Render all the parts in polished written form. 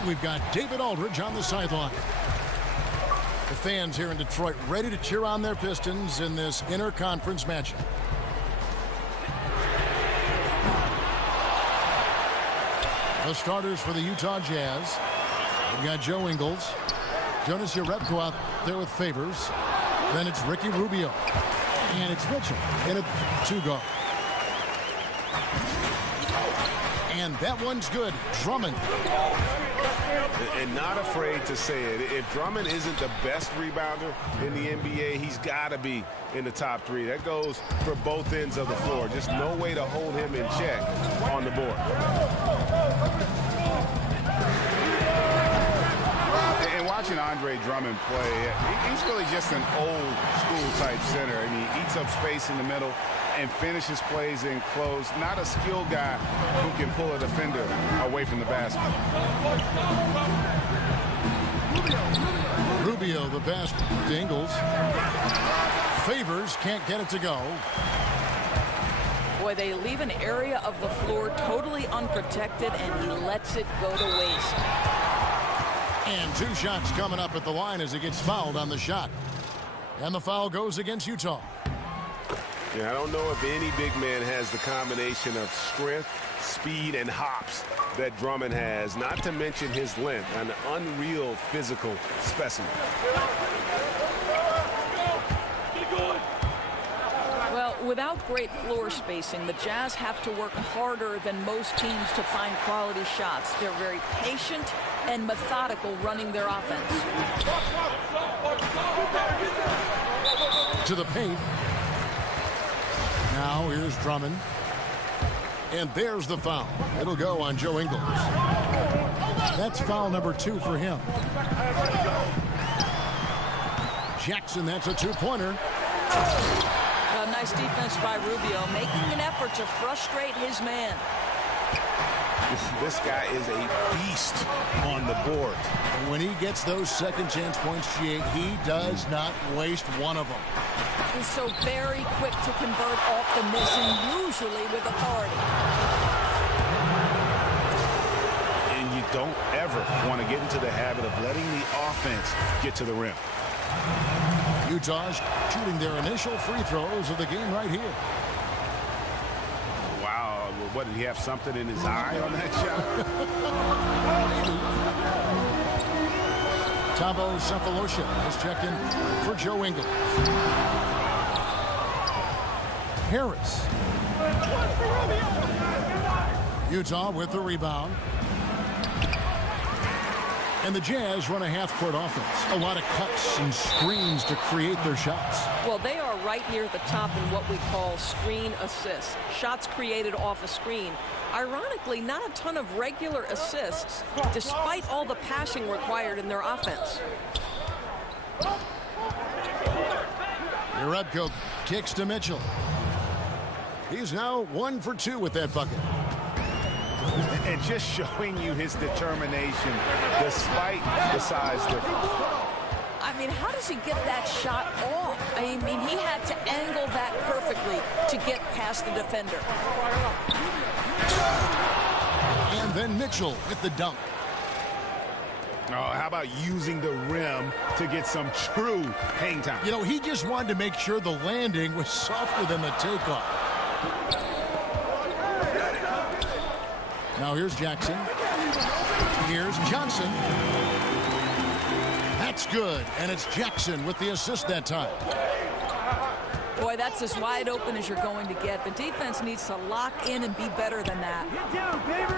And we've got David Aldridge on the sideline. The fans here in Detroit ready to cheer on their Pistons in this interconference matchup. The starters for the Utah Jazz. We've got Joe Ingles. Jonas Jerebko out there with Favors. Then it's Ricky Rubio. And it's Mitchell in a two-guard. And that one's good. Drummond. And not afraid to say it. If Drummond isn't the best rebounder in the NBA, he's got to be in the top 3. That goes for both ends of the floor. Just no way to hold him in check on the board. And watching Andre Drummond play, he's really just an old school type center. I mean, he eats up space in the middle and finishes plays in close. Not a skilled guy who can pull a defender away from the basket. Rubio the best. Ingles. Favors can't get it to go. Boy, they leave an area of the floor totally unprotected, and he lets it go to waste. And 2 shots coming up at the line as he gets fouled on the shot. And the foul goes against Utah. Yeah, I don't know if any big man has the combination of strength, speed, and hops that Drummond has, not to mention his length, an unreal physical specimen. Well, without great floor spacing, the Jazz have to work harder than most teams to find quality shots. They're very patient and methodical running their offense. To the paint. Now here's Drummond. And there's the foul. It'll go on Joe Ingles. That's foul number 2 for him. Jackson, that's a 2-pointer. Nice defense by Rubio, making an effort to frustrate his man. This guy is a beast on the board. And when he gets those second chance points, he does not waste one of them. He's so very quick to convert off the miss, and usually with authority. And you don't ever want to get into the habit of letting the offense get to the rim. Utah's shooting their initial free throws of the game right here. Wow, what, did he have something in his eye on that shot? Thabo Cephalosha has checked in for Joe Ingles. Harris. Utah with the rebound. And the Jazz run a half-court offense. A lot of cuts and screens to create their shots. Well, they are right near the top in what we call screen assists. Shots created off a screen. Ironically, not a ton of regular assists, despite all the passing required in their offense. Jerebko kicks to Mitchell. He's now 1 for 2 with that bucket. And just showing you his determination despite the size difference. I mean, how does he get that shot off? I mean, he had to angle that perfectly to get past the defender. And then Mitchell with the dunk. Oh, how about using the rim to get some true hang time? You know, he just wanted to make sure the landing was softer than the takeoff. Now here's Jackson. Here's Johnson. That's good. And it's Jackson with the assist that time. Boy, that's as wide open as you're going to get. The defense needs to lock in and be better than that. Get down, baby.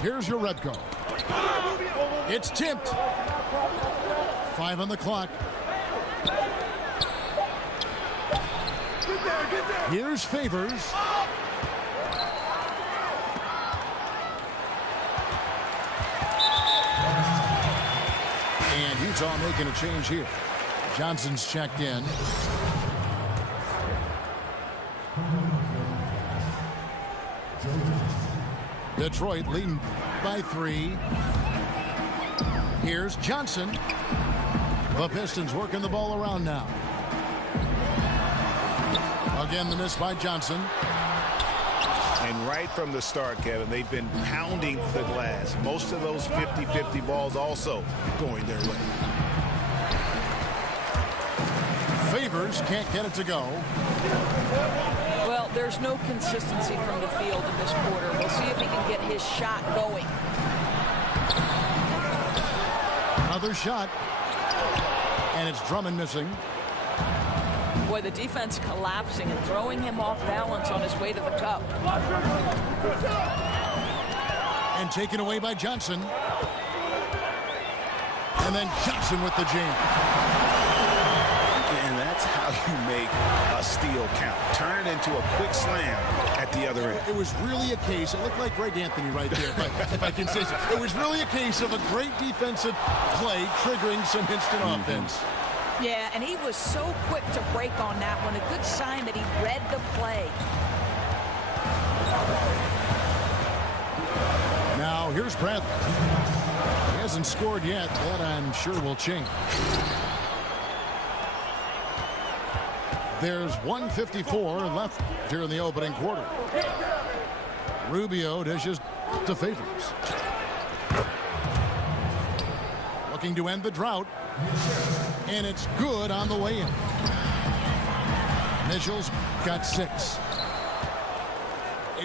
Here's your Jerebko. It's tipped. 5 on the clock. Here's Favors. And Utah making a change here. Johnson's checked in. Detroit leading by 3. Here's Johnson. The Pistons working the ball around now. Again, the miss by Johnson. And right from the start, Kevin, they've been pounding the glass. Most of those 50-50 balls also going their way. Favors can't get it to go. Well, there's no consistency from the field in this quarter. We'll see if he can get his shot going. Another shot. And it's Drummond missing. Boy, the defense collapsing and throwing him off balance on his way to the cup. And taken away by Johnson. And then Johnson with the jam. And that's how you make a steal count. Turn it into a quick slam at the other end. It was really a case, it looked like Greg Anthony right there, but if I can say so, it was really a case of a great defensive play triggering some instant offense. Yeah, and he was so quick to break on that one. A good sign that he read the play. Now, here's Bradley. He hasn't scored yet. That, I'm sure, will change. There's 1:54 left here in the opening quarter. Rubio dishes to Favors. Looking to end the drought. And it's good on the way in. Mitchell's got 6.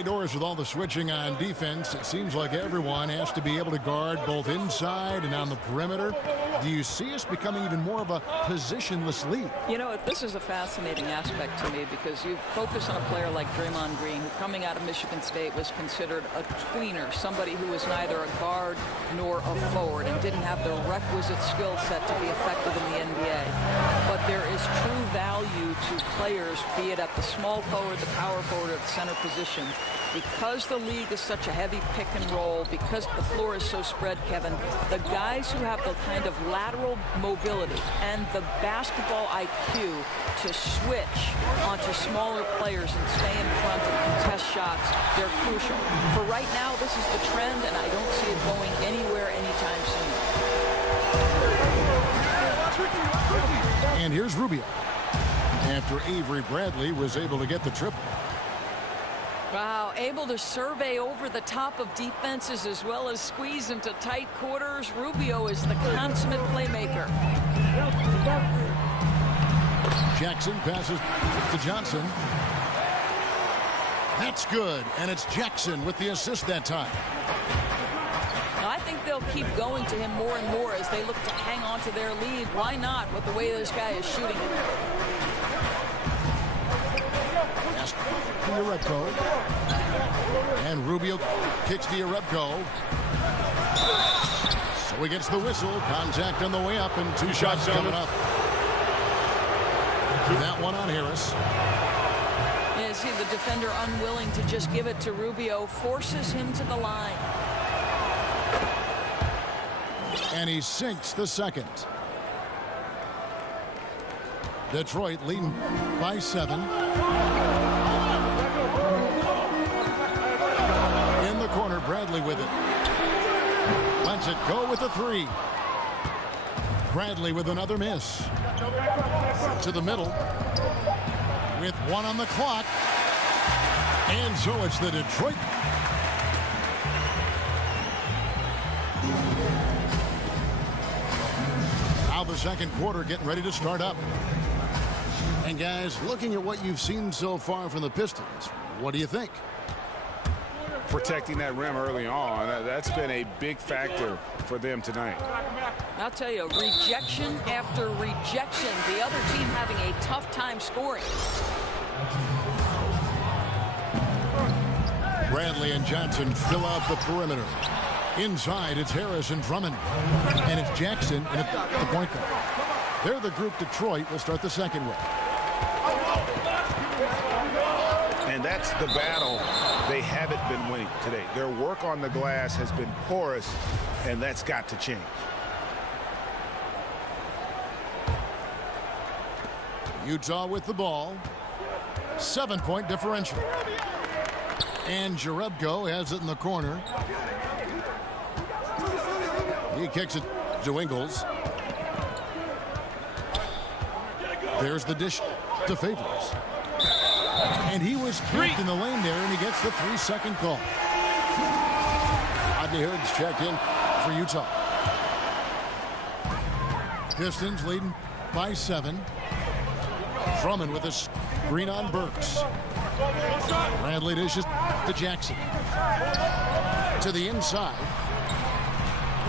Doors with all the switching on defense, it seems like everyone has to be able to guard both inside and on the perimeter. Do you see us becoming even more of a positionless league? You know, this is a fascinating aspect to me because you focus on a player like Draymond Green, who coming out of Michigan State was considered a tweener, somebody who was neither a guard nor a forward and didn't have the requisite skill set to be effective in the NBA. But there is true value to players, be it at the small forward, the power forward, or the center position. Because the league is such a heavy pick and roll, because the floor is so spread, Kevin, the guys who have the kind of lateral mobility and the basketball IQ to switch onto smaller players and stay in front and contest shots, they're crucial. For right now, this is the trend, and I don't see it going anywhere anytime soon. And here's Rubio. After Avery Bradley was able to get the triple. Wow, able to survey over the top of defenses as well as squeeze into tight quarters. Rubio is the consummate playmaker. Jackson passes to Johnson. That's good, and it's Jackson with the assist that time. Now, I think they'll keep going to him more and more as they look to hang on to their lead. Why not with the way this guy is shooting it? Yarebko. And Rubio kicks to Yarebko. So he gets the whistle. Contact on the way up and 2 shots coming up. That one on Harris. Yeah, see the defender unwilling to just give it to Rubio, forces him to the line. And he sinks the second. Detroit leading by 7. In the corner, Bradley with it. Lets it go with a 3. Bradley with another miss. To the middle. With 1 on the clock. And so it's the Detroit. Now the second quarter getting ready to start up. And guys, looking at what you've seen so far from the Pistons, what do you think? Protecting that rim early on, that's been a big factor for them tonight. I'll tell you, rejection after rejection, the other team having a tough time scoring. Bradley and Johnson fill out the perimeter. Inside, it's Harris and Drummond. And it's Jackson and the point guard. They're the group Detroit will start the second with. And that's the battle they haven't been winning today. Their work on the glass has been porous, and that's got to change. Utah with the ball. 7-point differential. And Jarebko has it in the corner. He kicks it to Ingles. There's the dish to Favors. And he was kicked in the lane there, and he gets the 3-second call. Rodney Hood's checked in for Utah. Pistons leading by 7. Drummond with a screen on Burks. Bradley dishes to Jackson. To the inside.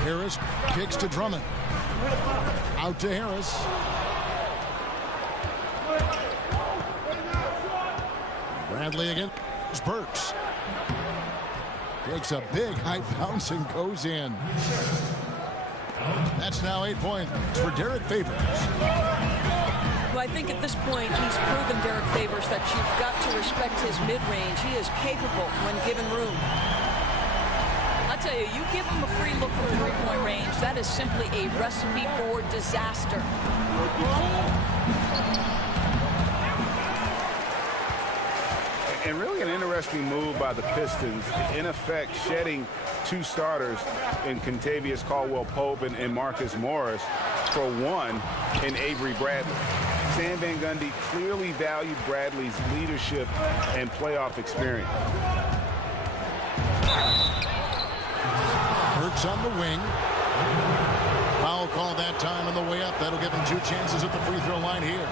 Harris kicks to Drummond. Out to Harris. Bradley against Burks. Takes a big high bounce and goes in. That's now 8 points for Derek Favors. Well, I think at this point he's proven, Derek Favors, that you've got to respect his mid-range. He is capable when given room. I tell you, you give him a free look from three-point range, that is simply a recipe for disaster. And really an interesting move by the Pistons, in effect shedding 2 starters in Contavious Caldwell-Pope and Marcus Morris for one in Avery Bradley. Stan Van Gundy clearly valued Bradley's leadership and playoff experience. Burks on the wing. Foul call that time on the way up. That'll give him 2 chances at the free throw line here.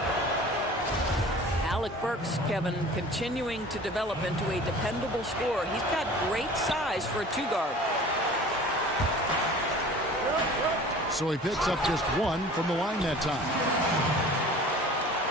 Alec Burks, Kevin, continuing to develop into a dependable scorer. He's got great size for a 2-guard. So he picks up just 1 from the line that time.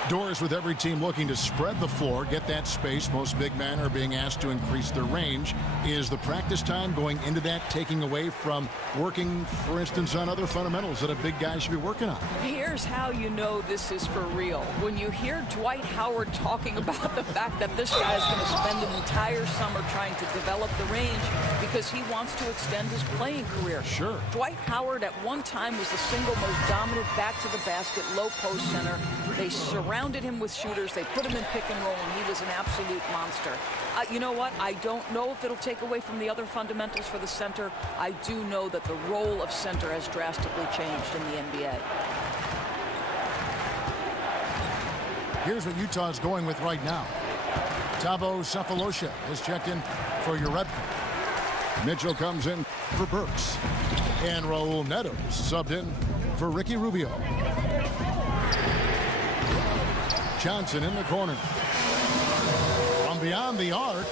Doors with every team looking to spread the floor, get that space. Most big men are being asked to increase their range. Is the practice time going into that taking away from working, for instance, on other fundamentals that a big guy should be working on? Here's how you know this is for real. When you hear Dwight Howard talking about the fact that this guy is going to spend an entire summer trying to develop the range because he wants to extend his playing career. Sure. Dwight Howard at one time was the single most dominant back-to-the-basket low-post center. They surrounded him with shooters. They put him in pick and roll, and he was an absolute monster. You know what? I don't know if it'll take away from the other fundamentals for the center. I do know that the role of center has drastically changed in the NBA. Here's what Utah's going with right now. Thabo Sefolosha is checked in for Urebka. Mitchell comes in for Burks. And Raul Neto subbed in for Ricky Rubio. Johnson in the corner. From beyond the arc.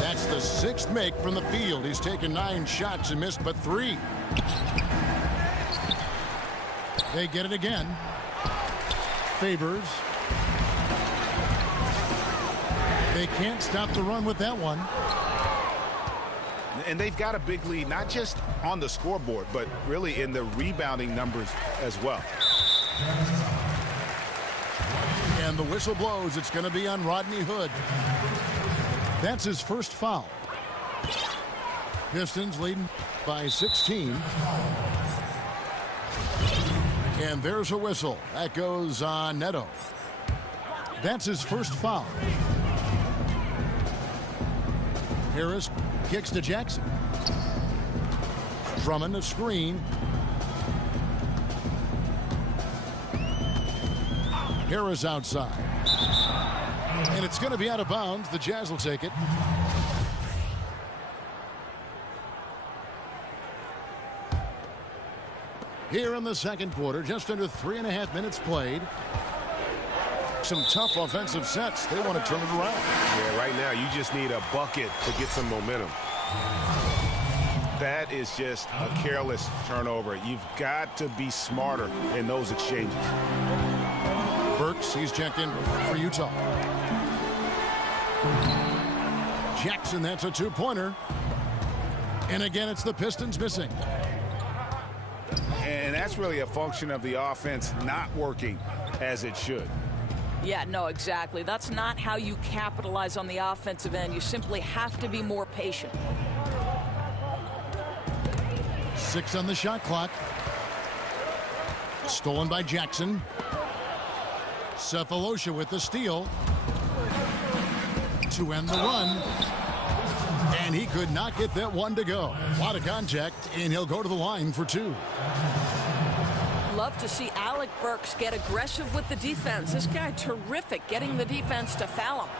That's the 6th make from the field. He's taken 9 shots and missed but 3. They get it again. Favors. They can't stop the run with that one. And they've got a big lead, not just on the scoreboard, but really in the rebounding numbers as well. And the whistle blows. It's going to be on Rodney Hood. That's his first foul. Pistons leading by 16. And there's a whistle. That goes on Neto. That's his first foul. Harris kicks to Jackson. Drummond a screen. Harris outside. And it's going to be out of bounds. The Jazz will take it. Here in the second quarter, just under 3.5 minutes played. Some tough offensive sets. They want to turn it around. Yeah, right now you just need a bucket to get some momentum. That is just a careless turnover. You've got to be smarter in those exchanges. Burks, he's checked in for Utah. Jackson, that's a 2-pointer. And again, it's the Pistons missing. And that's really a function of the offense not working as it should. Yeah, no, exactly. That's not how you capitalize on the offensive end. You simply have to be more patient. 6 on the shot clock. Stolen by Jackson. Sefolosha with the steal to end the run. And he could not get that one to go. A lot of contact, and he'll go to the line for 2. Love to see Alec Burks get aggressive with the defense. This guy terrific getting the defense to foul him.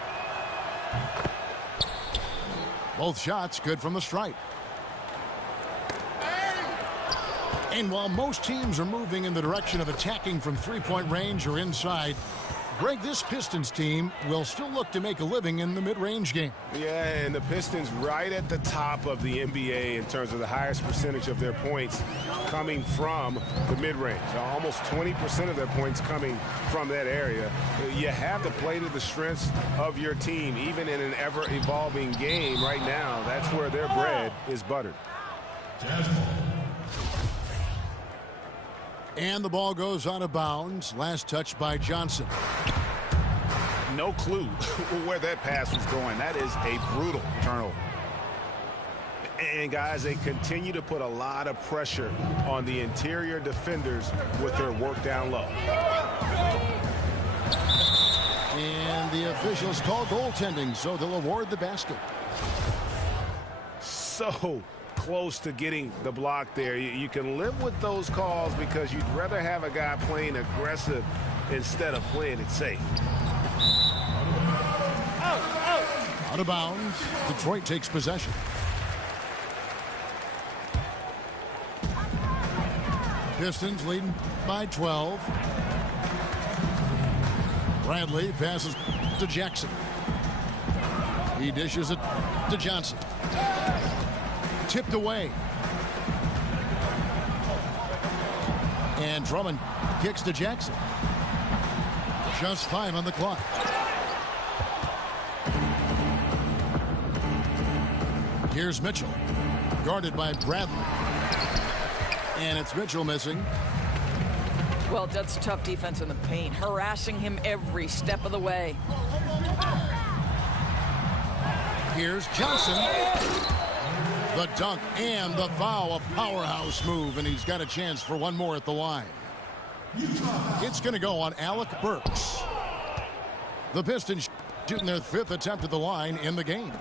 Both shots good from the stripe. And while most teams are moving in the direction of attacking from three-point range or inside, Greg, this Pistons team will still look to make a living in the mid-range game. Yeah, and the Pistons right at the top of the NBA in terms of the highest percentage of their points coming from the mid-range. Almost 20% of their points coming from that area. You have to play to the strengths of your team, even in an ever-evolving game. Right now, that's where their bread is buttered. And the ball goes out of bounds. Last touch by Johnson. No clue where that pass was going. That is a brutal turnover. And, guys, they continue to put a lot of pressure on the interior defenders with their work down low. And the officials call goaltending, so they'll award the basket. So close to getting the block there. You can live with those calls because you'd rather have a guy playing aggressive instead of playing it safe. Out of bounds. Detroit takes possession. Pistons leading by 12. Bradley passes to Jackson. He dishes it to Johnson. Tipped away. And Drummond kicks to Jackson. Just 5 on the clock. Here's Mitchell. Guarded by Bradley. And it's Mitchell missing. Well, that's tough defense in the paint, harassing him every step of the way. Here's Johnson. The dunk and the foul, a powerhouse move, and he's got a chance for one more at the line. It's going to go on Alec Burks. The Pistons shooting their 5th attempt at the line in the game.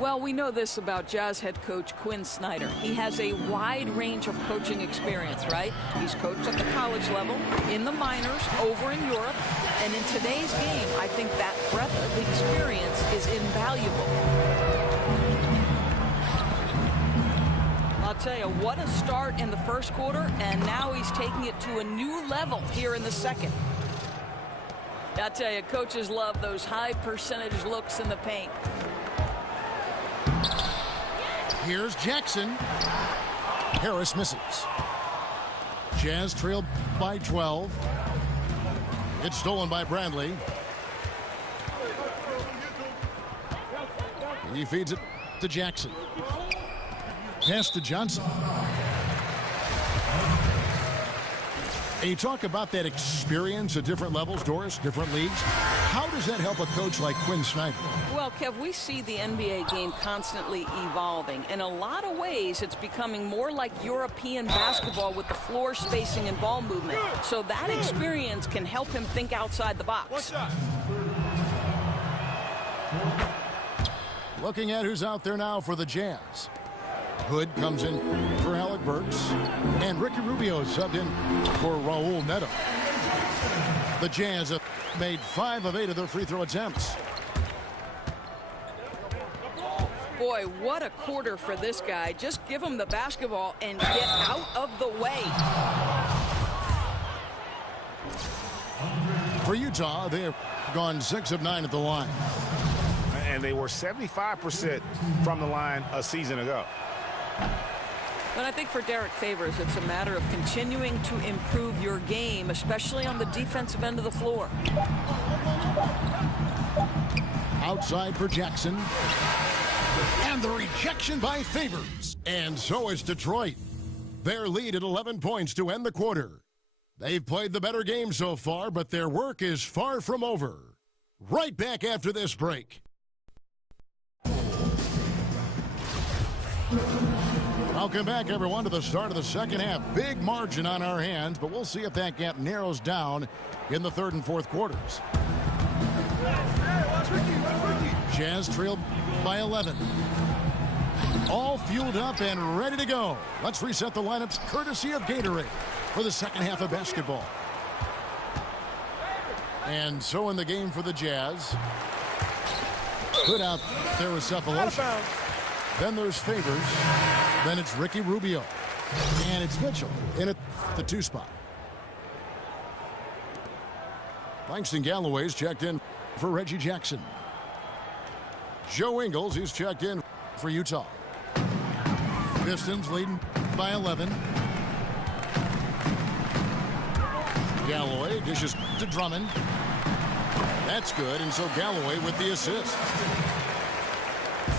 Well, we know this about Jazz head coach Quinn Snyder. He has a wide range of coaching experience, right? He's coached at the college level, in the minors, over in Europe. And in today's game, I think that breadth of experience is invaluable. I'll tell you, what a start in the first quarter, and now he's taking it to a new level here in the second. I'll tell you, coaches love those high percentage looks in the paint. Here's Jackson. Harris misses. Jazz trailed by 12. It's stolen by Bradley. He feeds it to Jackson. Pass to Johnson. And you talk about that experience at different levels, Doris, different leagues. How does that help a coach like Quinn Snyder? Well, Kev, we see the NBA game constantly evolving. In a lot of ways, it's becoming more like European basketball with the floor spacing and ball movement. So that experience can help him think outside the box. Looking at who's out there now for the Jazz. Hood comes in for Alec Burks. And Ricky Rubio subbed in for Raul Neto. The Jazz have made 5 of 8 of their free throw attempts. Boy, what a quarter for this guy. Just give him the basketball and get out of the way. For Utah, they have gone 6 of 9 at the line. And they were 75% from the line a season ago. But I think for Derek Favors, it's a matter of continuing to improve your game, especially on the defensive end of the floor. Outside for Jackson. And the rejection by Favors. And so is Detroit. Their lead at 11 points to end the quarter. They've played the better game so far, but their work is far from over. Right back after this break. Welcome back, everyone, to the start of the second half. Big margin on our hands, but we'll see if that gap narrows down in the third and fourth quarters. Jazz trailed by 11. All fueled up and ready to go. Let's reset the lineups courtesy of Gatorade for the second half of basketball. And so in the game for the Jazz. Put out there with Cephalosha. Then there's Favors. Then it's Ricky Rubio. And it's Mitchell in at the 2 spot. Langston Galloway's checked in for Reggie Jackson. Joe Ingles, he's checked in for Utah. Pistons leading by 11. Galloway dishes to Drummond. That's good, and so Galloway with the assist.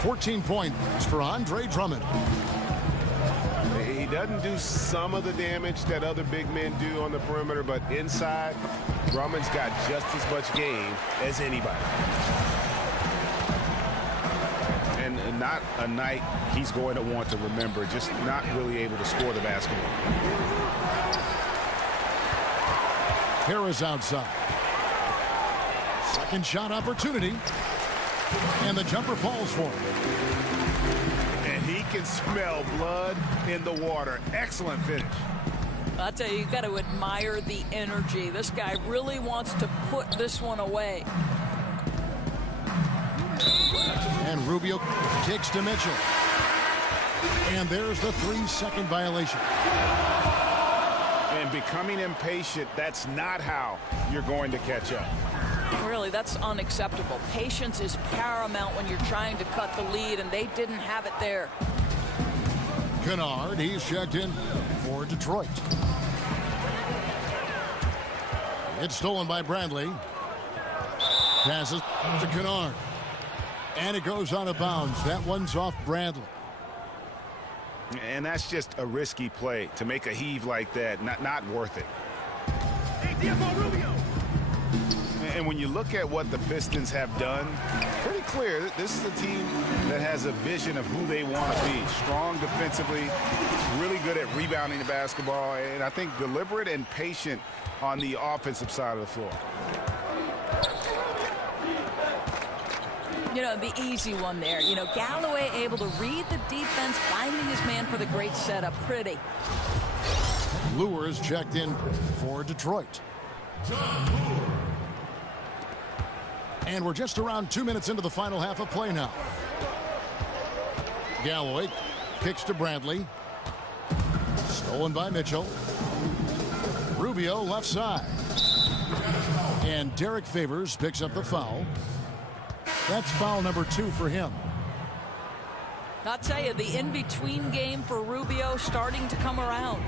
14 points for Andre Drummond. He doesn't do some of the damage that other big men do on the perimeter, but inside, Drummond's got just as much game as anybody. And not a night he's going to want to remember, just not really able to score the basketball. Harris outside. Second shot opportunity. And the jumper falls for him. And he can smell blood in the water. Excellent finish. I'll tell you, you've got to admire the energy. This guy really wants to put this one away. And Rubio kicks to Mitchell. And there's the 3-second violation. And becoming impatient, that's not how you're going to catch up. Really, that's unacceptable. Patience is paramount when you're trying to cut the lead, and they didn't have it there. Kennard, he's checked in for Detroit. It's stolen by Bradley. Passes to Kennard. And it goes out of bounds. That one's off Bradley. And that's just a risky play. To make a heave like that, not worth it. And when you look at what the Pistons have done, pretty clear this is a team that has a vision of who they want to be. Strong defensively, really good at rebounding the basketball, and I think deliberate and patient on the offensive side of the floor. You know, the easy one there. You know, Galloway able to read the defense, finding his man for the great setup. Pretty. Lure is checked in for Detroit. And we're just around 2 minutes into the final half of play now. Galloway kicks to Bradley. Stolen by Mitchell. Rubio left side. And Derek Favors picks up the foul. That's foul number 2 for him. I'll tell you, the in-between game for Rubio starting to come around.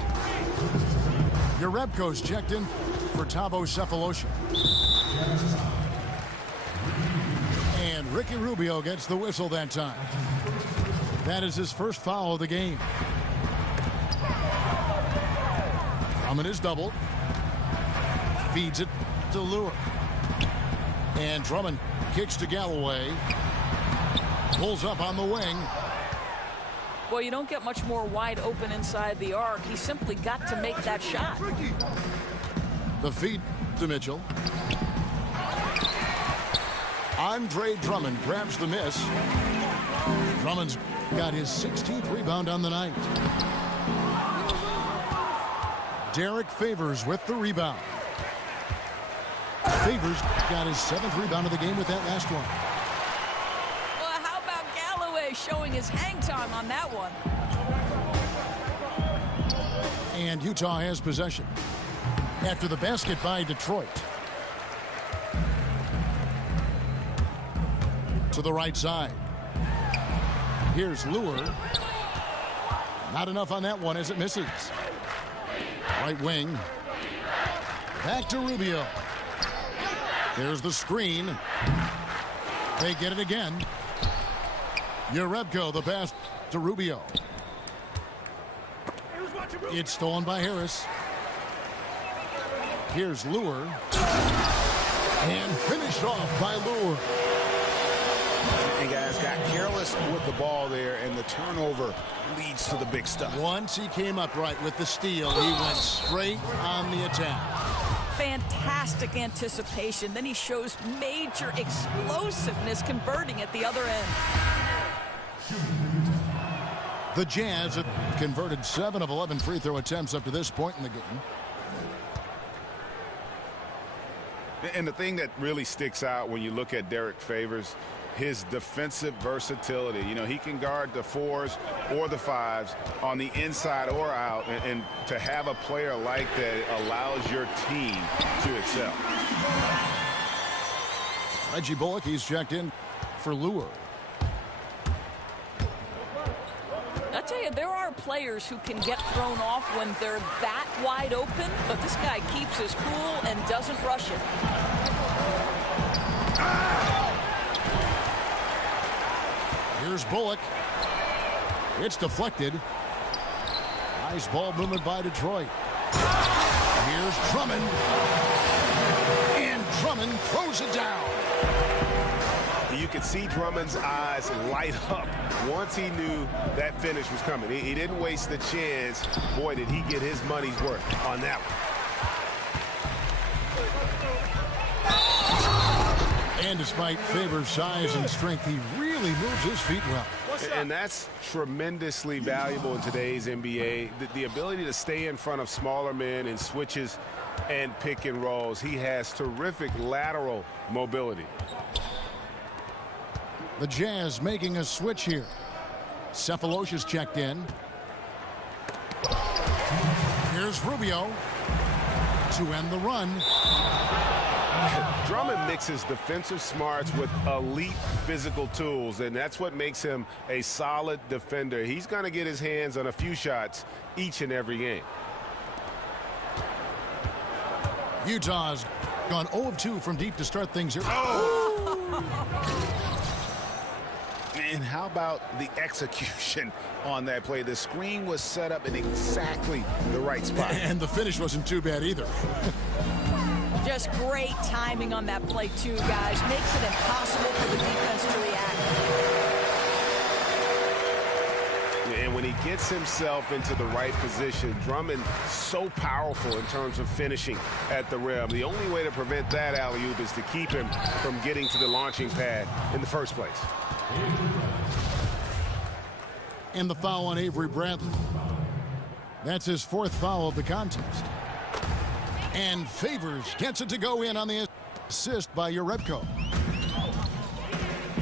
Jerebko's checked in for Thabo Cephalosha. And Ricky Rubio gets the whistle that time. That is his first foul of the game. Drummond is doubled. Feeds it to Lure. And Drummond kicks to Galloway. Pulls up on the wing. Well, you don't get much more wide open inside the arc. He simply got to make that shot. The feed to Mitchell. Andre Drummond grabs the miss. Drummond's got his 16th rebound on the night. Derek Favors with the rebound. Favors got his 7th rebound of the game with that last one. Well, how about Galloway showing his hang time on that one? And Utah has possession after the basket by Detroit. To the right side. Here's Lure. Not enough on that one as it misses. Right wing. Back to Rubio. There's the screen. They get it again. Jerebko, the pass to Rubio. It's stolen by Harris. Here's Lure. And finished off by Lure. And guys got careless with the ball there, and the turnover leads to the big stuff. Once he came upright with the steal, he went straight on the attack. Fantastic anticipation. Then he shows major explosiveness converting at the other end. The Jazz have converted 7 of 11 free throw attempts up to this point in the game. And the thing that really sticks out when you look at Derek Favors, his defensive versatility. You know, he can guard the 4s or the 5s on the inside or out, and to have a player like that allows your team to excel. Reggie Bullock, he's checked in for Lure. I tell you, there are players who can get thrown off when they're that wide open, but this guy keeps his cool and doesn't rush it. Here's Bullock. It's deflected. Nice ball movement by Detroit. Here's Drummond. And Drummond throws it down. You could see Drummond's eyes light up once he knew that finish was coming. He didn't waste the chance. Boy, did he get his money's worth on that one. And despite Favors' size and strength, he really moves his feet well. And that's tremendously valuable in today's NBA. The ability to stay in front of smaller men in switches and pick and rolls. He has terrific lateral mobility. The Jazz making a switch here. Cephalosha's checked in. Here's Rubio to end the run. Drummond mixes defensive smarts with elite physical tools, and that's what makes him a solid defender. He's going to get his hands on a few shots each and every game. Utah's gone 0 of 2 from deep to start things here. And how about the execution on that play? The screen was set up in exactly the right spot. And the finish wasn't too bad either. Just great timing on that play, too, guys. Makes it impossible for the defense to react. And when he gets himself into the right position, Drummond so powerful in terms of finishing at the rim. The only way to prevent that alley-oop is to keep him from getting to the launching pad in the first place. And the foul on Avery Bradley. That's his 4th foul of the contest. And Favors gets it to go in on the assist by Urebko.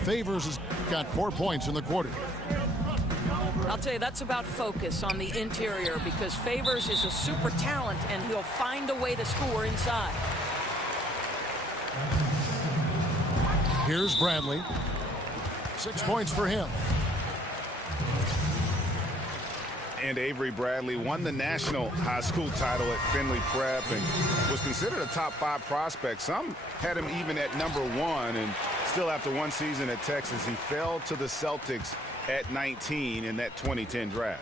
Favors has got 4 points in the quarter. I'll tell you, that's about focus on the interior, because Favors is a super talent and he'll find a way to score inside. Here's Bradley. 6 points for him. And Avery Bradley won the national high school title at Findlay Prep and was considered a top 5 prospect. Some had him even at number 1, and still after 1 season at Texas, he fell to the Celtics at 19 in that 2010 draft.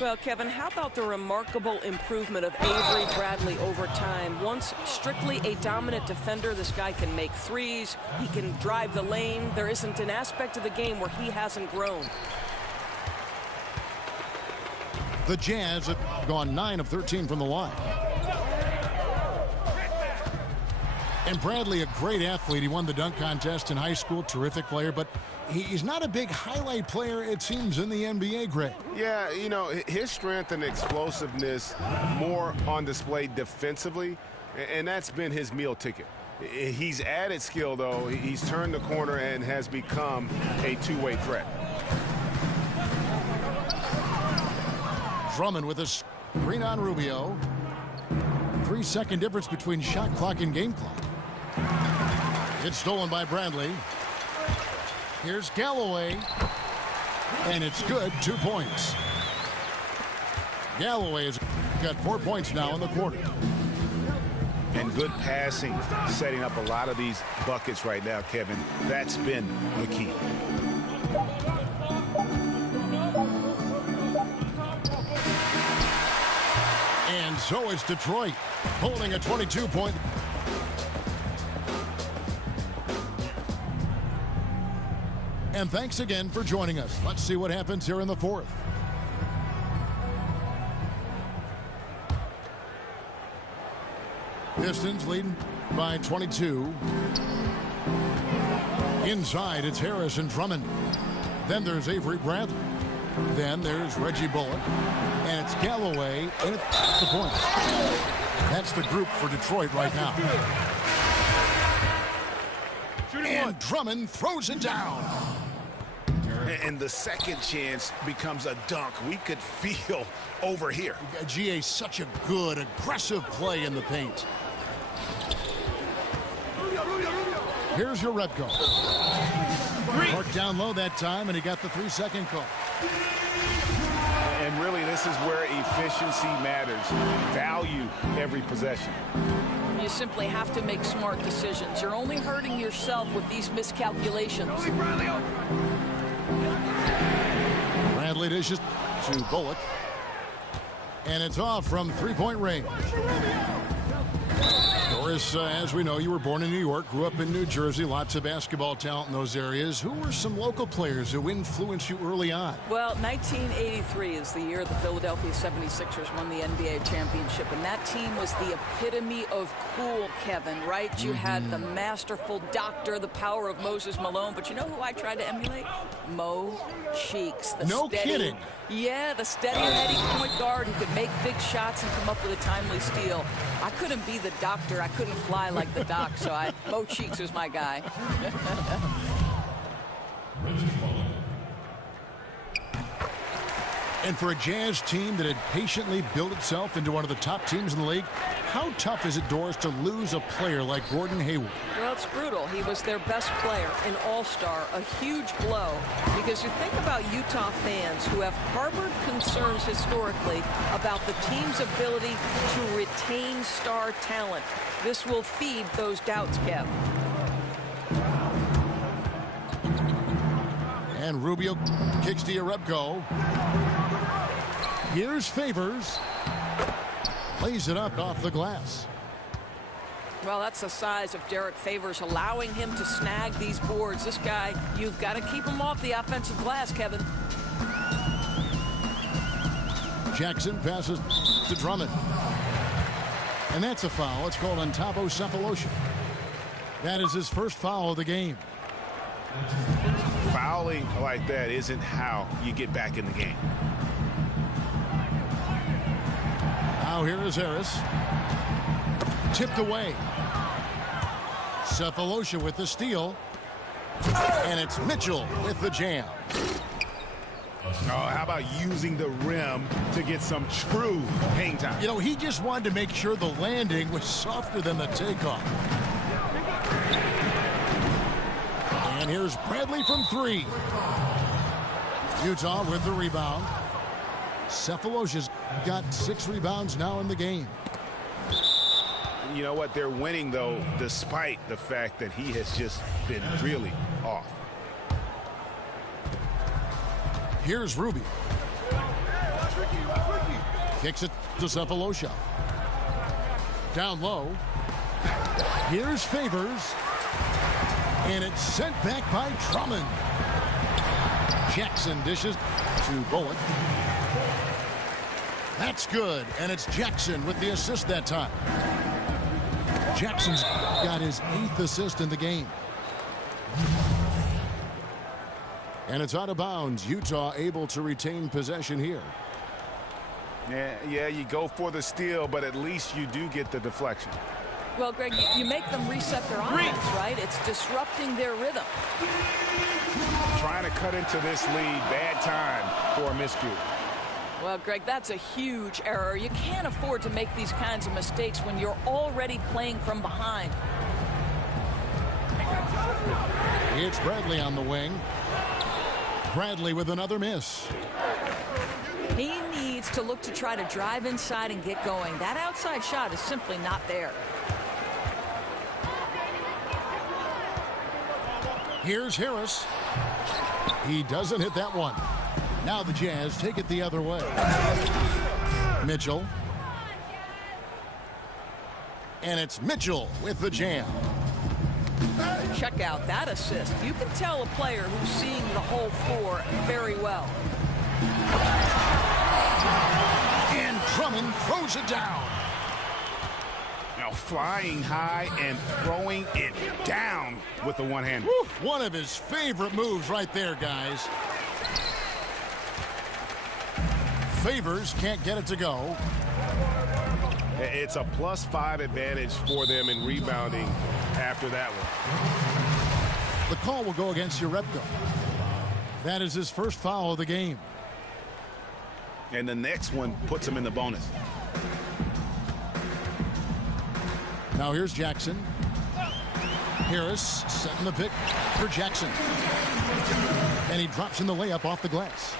Well, Kevin, how about the remarkable improvement of Avery Bradley over time? Once strictly a dominant defender, this guy can make threes. He can drive the lane. There isn't an aspect of the game where he hasn't grown. The Jazz have gone 9 of 13 from the line. And Bradley, a great athlete. He won the dunk contest in high school. Terrific player, but he's not a big highlight player, it seems, in the NBA, Greg. Yeah, you know, his strength and explosiveness more on display defensively, and that's been his meal ticket. He's added skill, though. He's turned the corner and has become a two-way threat. Drummond with a screen on Rubio. 3-second difference between shot clock and game clock. It's stolen by Bradley. Here's Galloway. And it's good. 2 points. Galloway has got 4 points now in the quarter. And good passing, setting up a lot of these buckets right now, Kevin. That's been the key. And so it's Detroit holding a 22-point. And thanks again for joining us. Let's see what happens here in the 4th. Pistons leading by 22. Inside, it's Harris and Drummond. Then there's Avery Bradley. Then there's Reggie Bullock. And it's Galloway, and it's the point. That's the group for Detroit right now. And Drummond throws it down. And the second chance becomes a dunk. We could feel over here. GA, such a good, aggressive play in the paint. Here's your Rebko. Marked down low that time, and he got the 3-second call. And really, this is where efficiency matters. Value every possession. You simply have to make smart decisions. You're only hurting yourself with these miscalculations. Bradley dishes to Bullock. And it's off from three-point range. Doris, as we know, you were born in New York, grew up in New Jersey, lots of basketball talent in those areas. Who were some local players who influenced you early on? Well, 1983 is the year the Philadelphia 76ers won the NBA championship, and that team was the epitome of cool, Kevin, right? You had the masterful doctor, the power of Moses Malone, but you know who I tried to emulate? Mo Cheeks. No kidding. Yeah, the steady Eddie point guard who could make big shots and come up with a timely steal. I couldn't be the doctor. I couldn't fly like the doc, so Mo Cheeks was my guy. And for a Jazz team that had patiently built itself into one of the top teams in the league, how tough is it, Doris, to lose a player like Gordon Hayward? Well, it's brutal. He was their best player, an all-star, a huge blow. Because you think about Utah fans who have harbored concerns historically about the team's ability to retain star talent. This will feed those doubts, Kev. And Rubio kicks to Rebko. Here's Favors. Lays it up off the glass. Well, that's the size of Derek Favors, allowing him to snag these boards. This guy, you've got to keep him off the offensive glass, Kevin. Jackson passes to Drummond. And that's a foul. It's called on Thabo Sefolosha. That is his first foul of the game. Fouling like that isn't how you get back in the game. Now here is Harris. Tipped away. Sefolosha with the steal. And it's Mitchell with the jam. Oh, how about using the rim to get some true hang time? You know, he just wanted to make sure the landing was softer than the takeoff. And here's Bradley from three. Utah with the rebound. Sefolosha's got 6 rebounds now in the game. You know what? They're winning, though, despite the fact that he has just been really off. Here's Rubio. Kicks it to Sefolosha. Down low. Here's Favors. And it's sent back by Drummond. Jackson dishes to Bullock. That's good, and it's Jackson with the assist that time. Jackson's got his 8th assist in the game. And it's out of bounds. Utah able to retain possession here. Yeah, you go for the steal, but at least you do get the deflection. Well, Greg, you make them reset their offense, right? It's disrupting their rhythm. Trying to cut into this lead. Bad time for a miscue. Well, Greg, that's a huge error. You can't afford to make these kinds of mistakes when you're already playing from behind. It's Bradley on the wing. Bradley with another miss. He needs to look to try to drive inside and get going. That outside shot is simply not there. Here's Harris. He doesn't hit that one. Now the Jazz take it the other way. Mitchell. And it's Mitchell with the jam. Check out that assist. You can tell a player who's seeing the whole floor very well. And Drummond throws it down. Now flying high and throwing it down. with the one-hander. One of his favorite moves right there, guys. Favors can't get it to go. It's a +5 advantage for them in rebounding after that one. The call will go against Jerebko. That is his first foul of the game. And the next one puts him in the bonus. Now here's Jackson. Harris setting the pick for Jackson. And he drops in the layup off the glass.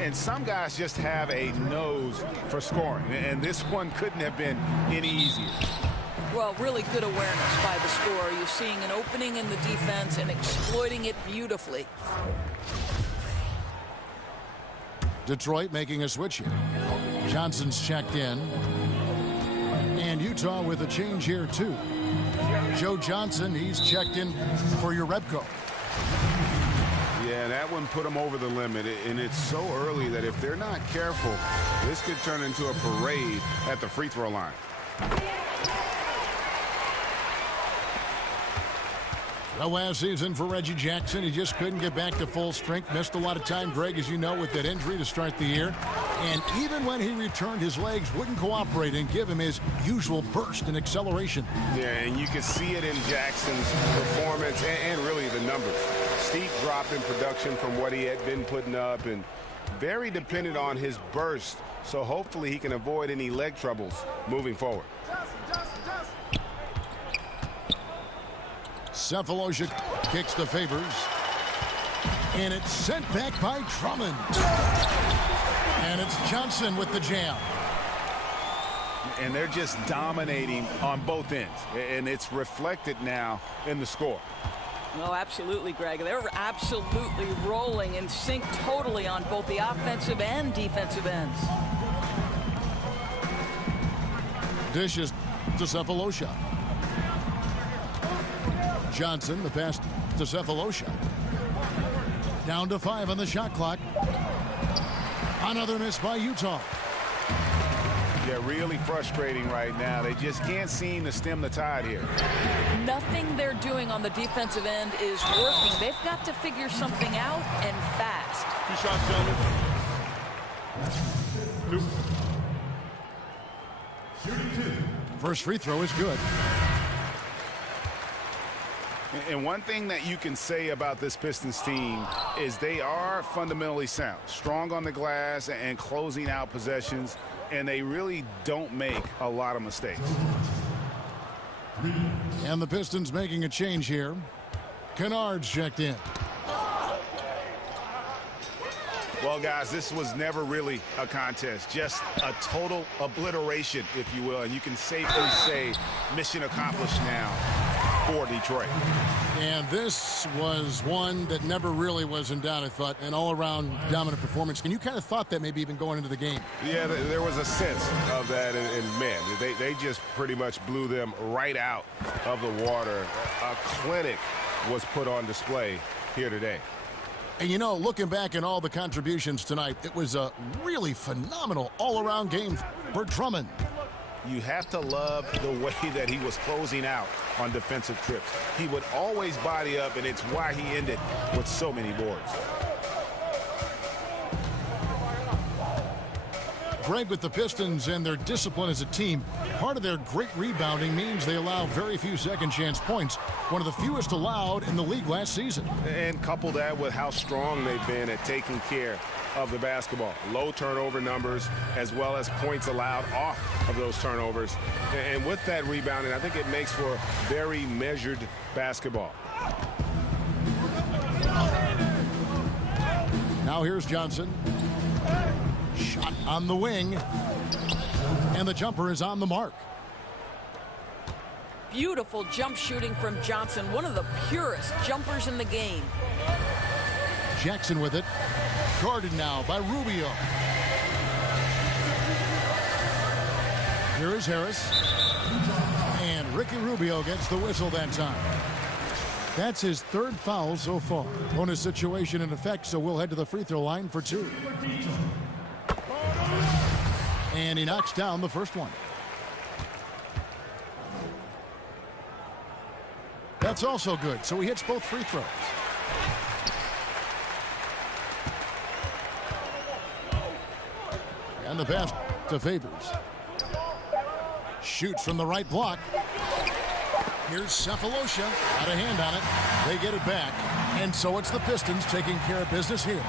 And some guys just have a nose for scoring. And this one couldn't have been any easier. Well, really good awareness by the scorer. You're seeing an opening in the defense and exploiting it beautifully. Detroit making a switch here. Johnson's checked in. And Utah with a change here, too. Joe Johnson, he's checked in for Jerebko. Yeah, that one put them over the limit, and it's so early that if they're not careful, this could turn into a parade at the free throw line. The last season for Reggie Jackson, he just couldn't get back to full strength. Missed a lot of time, Greg, as you know, with that injury to start the year. And even when he returned, his legs wouldn't cooperate and give him his usual burst and acceleration. Yeah, and you can see it in Jackson's performance and really the numbers. Steep drop in production from what he had been putting up, and very dependent on his burst. So hopefully he can avoid any leg troubles moving forward. Cephalosha kicks to Favors. And it's sent back by Drummond. And it's Johnson with the jam. And they're just dominating on both ends. And it's reflected now in the score. No, absolutely, Greg. They're absolutely rolling in sync totally on both the offensive and defensive ends. Dishes to Cephalosha. Johnson, the pass to Cephalosha. Down to 5 on the shot clock. Another miss by Utah. Yeah, really frustrating right now. They just can't seem to stem the tide here. Nothing they're doing on the defensive end is working. They've got to figure something out, and fast. 2 shots, gentlemen. 2. First free throw is good. And one thing that you can say about this Pistons team is they are fundamentally sound, strong on the glass and closing out possessions, and they really don't make a lot of mistakes. And the Pistons making a change here. Kennard's checked in. Well, guys, this was never really a contest, just a total obliteration, if you will, and you can safely say mission accomplished now for Detroit. And this was one that never really was in doubt, I thought, an all-around dominant performance. And you kind of thought that maybe even going into the game. Yeah, there was a sense of that, and man, they just pretty much blew them right out of the water. A clinic was put on display here today. And, you know, looking back at all the contributions tonight, it was a really phenomenal all-around game for Drummond. You have to love the way that he was closing out on defensive trips. He would always body up, and it's why he ended with so many boards. Greg, with the Pistons and their discipline as a team, part of their great rebounding means they allow very few second chance points, one of the fewest allowed in the league last season. And couple that with how strong they've been at taking care of the basketball. Low turnover numbers as well as points allowed off of those turnovers. And with that rebounding, I think it makes for very measured basketball. Now here's Johnson. Shot on the wing. And the jumper is on the mark. Beautiful jump shooting from Johnson, one of the purest jumpers in the game. Jackson with it. Guarded now by Rubio. Here is Harris. And Ricky Rubio gets the whistle that time. That's his third foul so far. Bonus situation in effect, so we'll head to the free throw line for 2. And he knocks down the first one. That's also good. So he hits both free throws. And the pass to Favors. Shoots from the right block. Here's Cephalosha. Got a hand on it. They get it back. And so it's the Pistons taking care of business here.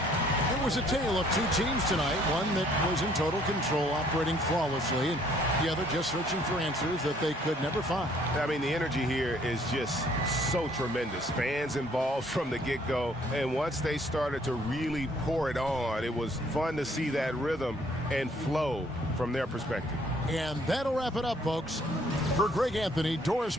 It was a tale of two teams tonight. One that was in total control, operating flawlessly, and the other just searching for answers that they could never find. I mean, the energy here is just so tremendous. Fans involved from the get-go. And once they started to really pour it on, it was fun to see that rhythm and flow from their perspective. And that'll wrap it up, folks. For Greg Anthony, Doris